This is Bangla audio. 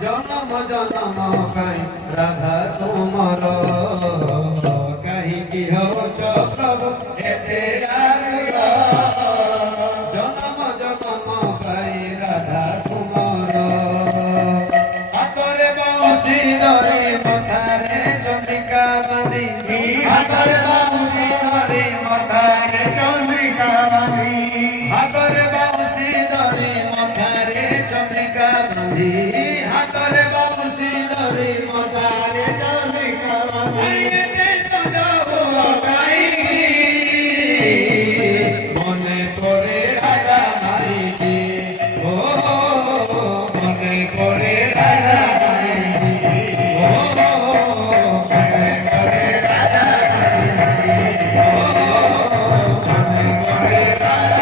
জনম জনম কাই রাধা তোমার কাহিকি হৌচ প্রভু এতে জনম জনম কাই রাধা তোমার হাতরে বাঁশি ধরে মথারে চন্দ্রিকা বাঁধি হাতরে বাঁশি ধরে মথারে চন্দ্রিকা বাঁধি হাতরে বাঁশি ধরে মথারে চন্দ্রিকা বাঁধি হাতরে বাঁশি ধরে মথারে চন্দ্রিকা বাঁধি মনে পড়ে রাধা মাইজি ও মনে পড়ে রাধা মাইজি ও মনে পড়ে রাধা মাইজি ও মনে পড়ে রাধা